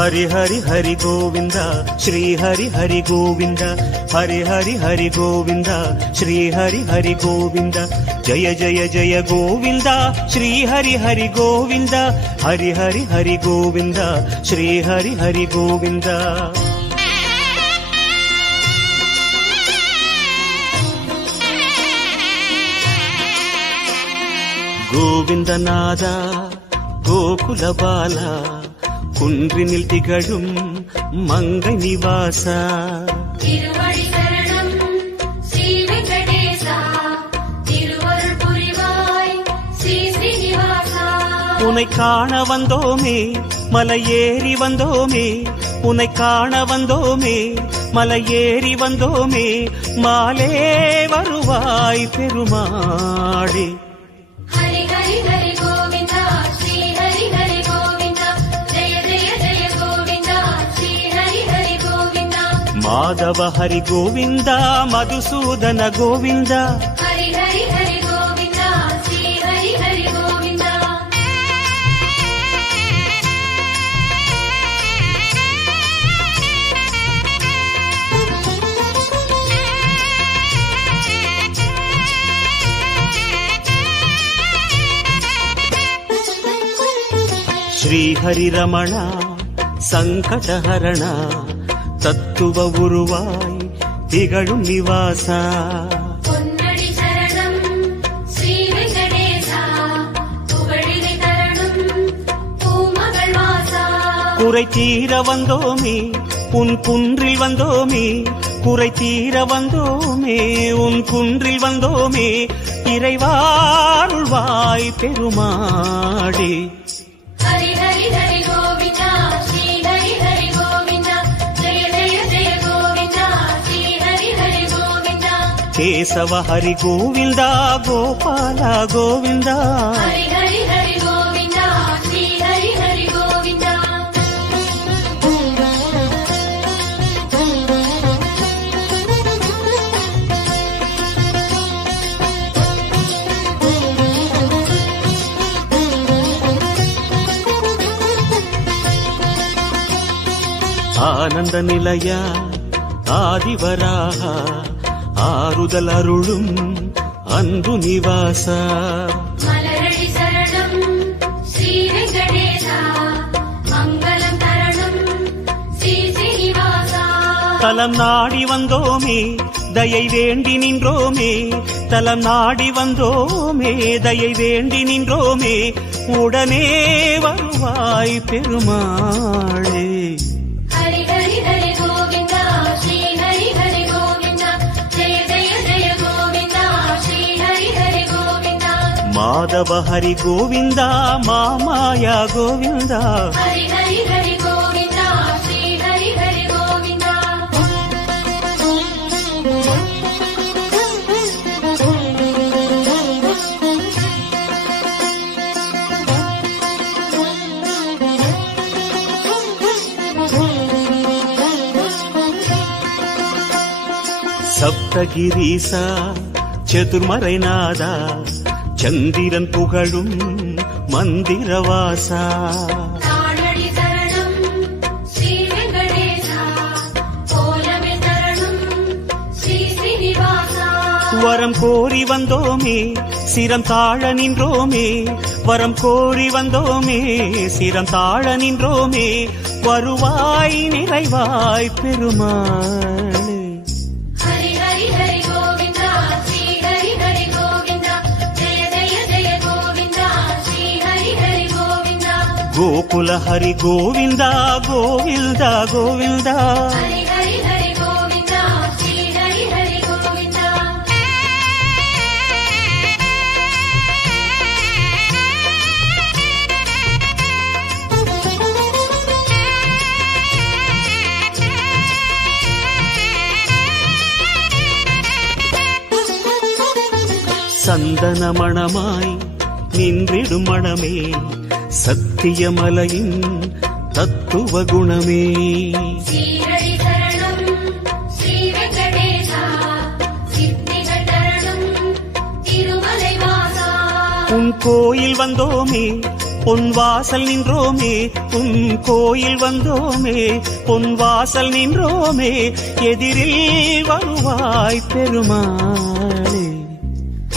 हरि हरि हरि गोविंद श्री हरि हरि गोविंद हरि हरि हरि गोविंद श्री हरि हरि गोविंद जय जय जय गोविंद श्री हरि हरि गोविंद हरि हरि हरि गोविंद श्री हरि हरि गोविंद गोविंदनादा गोकुल बाला குன்றினில் திகழும் மங்கை நிவாசா திருவடி சரணம் ஸ்ரீ வெங்கடேசா திருவருள் புரிவாய் ஸ்ரீ ஸ்ரீனிவாசா உன்னை காண வந்தோமே மலையேறி வந்தோமே உன்னை காண வந்தோமே மலையேறி வந்தோமே மாலே வருவாய் பெருமாளே ஹரி ஹரி ஹரி கோவிந்தா ஸ்ரீ ஹரி ஹரி माधव हरि गोविंदा मधुसूदन गोविंदा हरि हरि हरि गोविंदा श्री हरि हरि गोविंदा श्री हरि रमणा संकटहरणा தத்துவ உருவாய் திகழும் நிவாசா பொன்னடி சரணம் ஸ்ரீ வெங்கடேசா புகழினை தரணும் பூமகள் வாசா குறை தீர வந்தோமே உன் குன்றில் வந்தோமே குறை தீர வந்தோமே உன் குன்றில் வந்தோமே இறைவாருள்வாய் பெருமாளே ஹரி ஹரி ஹரி கோவிந்தா ஸ்ரீ ஹரி ஹரி கோவிந்தா केशव हरि गोविंदा गोपाल गोविंदा हरि हरि हरि गोविंदा श्री हरि हरि गोविंदा आनंद निलया आदिवराहा ஆறுதல் அருளும் அன்பு நிவாசா மலரடி சரணம் ஸ்ரீ வெங்கடேசா மங்களம் தரணும் ஸ்ரீ ஸ்ரீனிவாசா தலம் நாடி வந்தோமே தயை வேண்டி நின்றோமே தலம் நாடி வந்தோமே தயை வேண்டி நின்றோமே உடனே வருவாய் பெருமாளே ஹரி ஹரி ஹரி கோவிந்தா ஸ்ரீ ஹரி ஹரி கோவிந்தா ஜெய ஜெய ஜெய கோவிந்தா ஸ்ரீ ஹரி ஹரி கோவிந்தா மாதவ ஹரி கோவிந்தா மாமாயா கோவிந்தா ஹரி ஹரி ஹரி கோவிந்தா ஸ்ரீ ஹரி ஹரி கோவிந்தா சப்தகிரீசா சதுர்மறைநாதா சந்திரன் புகழும் மந்திரவாசா தாழடி சரணம் ஸ்ரீ வெங்கடேசா கோலமில் தரணும் ஸ்ரீ ஸ்ரீனிவாசா வரம் கோரி வந்தோமே சிரம் தாழ நின்றோமே வரம் கோரி வந்தோமே சிரம் தாழ நின்றோமே வருவாய் நிறைவாய் பெருமாளே ஹரி ஹரி ஹரி கோவிந்தா ஸ்ரீ ஹரி ஹரி கோவிந்தா ஜெய ஜெய ஜெய கோவிந்தா ஸ்ரீ ஹரி ஹரி கோவிந்தா கோகுல ஹரி கோவிந்தா கோவிந்தா கோவிந்தா ஹரி ஹரி ஹரி கோவிந்தா ஸ்ரீ ஹரி ஹரி கோவிந்தா சந்தன மணமாய் நின்றிடும் மணமே சத்தியமலையின் தத்துவ குணமே ஸ்ரீஹரி சரணம் ஸ்ரீ வெங்கடேசா சித்திகள் தரணும் திருமலை வாசா உன் கோயில் வந்தோமே பொன் வாசல் நின்றோமே உன் கோயில் வந்தோமே பொன் வாசல் நின்றோமே எதிரில் வருவாய் பெருமாளே.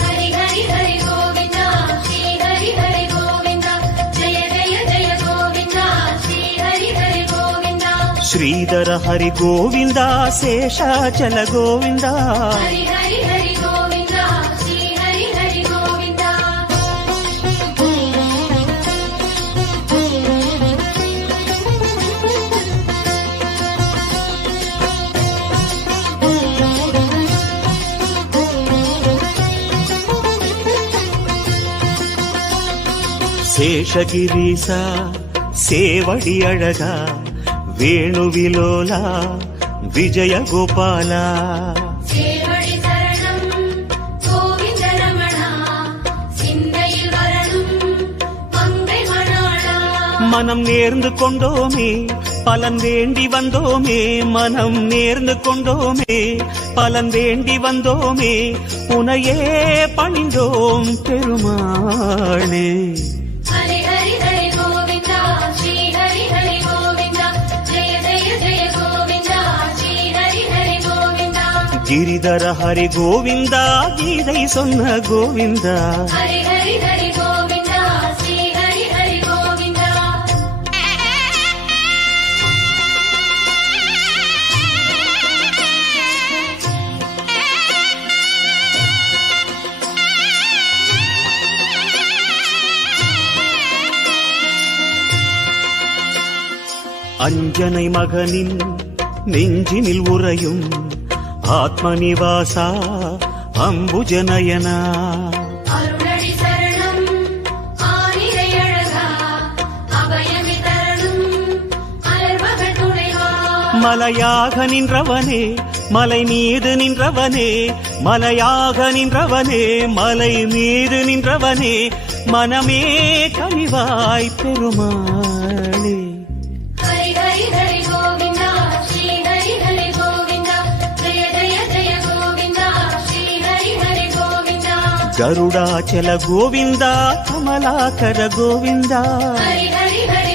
ஹரி ஹரி ஹரி கோவிந்தா ஸ்ரீ ஹரி ஹரி கோவிந்தா ஜெய ஜெய ஜெய கோவிந்தா ஸ்ரீ ஹரி ஹரி கோவிந்தா. ஸ்ரீதர ஹரி கோவிந்தா சேஷாச்சல கோவிந்தா. ஹரி ஹரி ஹரி கோவிந்தா ஸ்ரீ ஹரி ஹரி கோவிந்தா. சேஷகிரீசா சேவடி அழகா வேணுவிலோலா விஜய கோபாலா. சேவடி சரணம் கோவிந்த ரமணா சிந்தையில் வரணும் மங்கை மணாளா. மனம் நேர்ந்து கொண்டோமே பலன் வேண்டி வந்தோமே மனம் நேர்ந்து கொண்டோமே பலன் வேண்டி வந்தோமே உனையே பணிந்தோம் பெருமாளே. ஹரி ஹரி ஹரி கோவிந்தா ஸ்ரீ ஹரி ஹரி கோவிந்தா ஜெய ஜெய ஜெய கோவிந்தா ஸ்ரீ ஹரி ஹரி கோவிந்தா. கிரிதர ஹரி கோவிந்தா கீதை சொன்ன கோவிந்தா. ஹரி ஹரி ஹரி கோவிந்தா ஸ்ரீ ஹரி ஹரி கோவிந்தா. அஞ்சனை மகனின் நெஞ்சினில் உறையும் ஆத்மநிவாசா அம்புஜனயனா. அருளடி சரணம் ஆனிரை அழகா அபயமி தரணும் அலர்மகள் துணைவா. மலையாக நின்றவனே மலை மீது நின்றவனே மலையாக நின்றவனே மலை மீது நின்றவனே மனமே கனிவாய் பெருமாளே. ஹரி ஹரி ஹரி கோவிந்தா ஸ்ரீ ஹரி ஹரி கோவிந்தா ஜெய ஜெய ஜெய கோவிந்தா ஸ்ரீ ஹரி ஹரி கோவிந்தா. கருடாச்சல கோவிந்தா கமலாகர கோவிந்தா. ஹரி ஹரி ஹரி